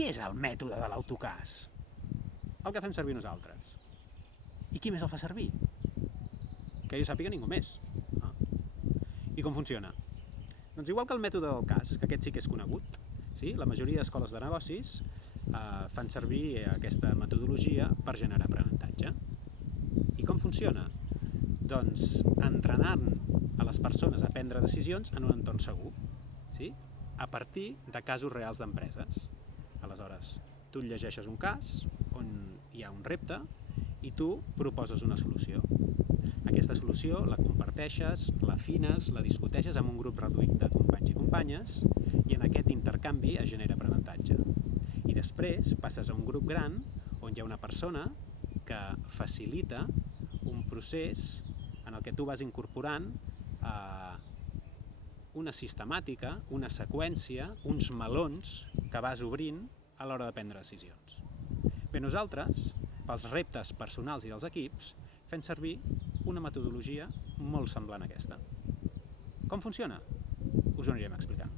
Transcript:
què és el mètode de l'autocàs? El que fem servir nosaltres. I qui més el fa servir? Que jo sàpiga ningú més. I com funciona? Doncs igual que el mètode del cas, que aquest sí que és conegut, sí? La majoria d'escoles de negocis fan servir aquesta metodologia per generar aprenentatge. I com funciona? Doncs entrenant a les persones a prendre decisions en un entorn segur, sí? A partir de casos reals d'empreses. Aleshores, tu llegeixes un cas on hi ha un repte i tu proposes una solució. Aquesta solució la comparteixes, l'afines, la discuteixes amb un grup reduït de companys i companyes i en aquest intercanvi es genera aprenentatge. I després passes a un grup gran on hi ha una persona que facilita un procés en el que tu vas incorporant una sistemàtica, una seqüència, uns melons que vas obrint a l'hora de prendre decisions. Bé, nosaltres, pels reptes personals i dels equips, fem servir una metodologia molt semblant a aquesta. Com funciona? Us ho anirem explicant.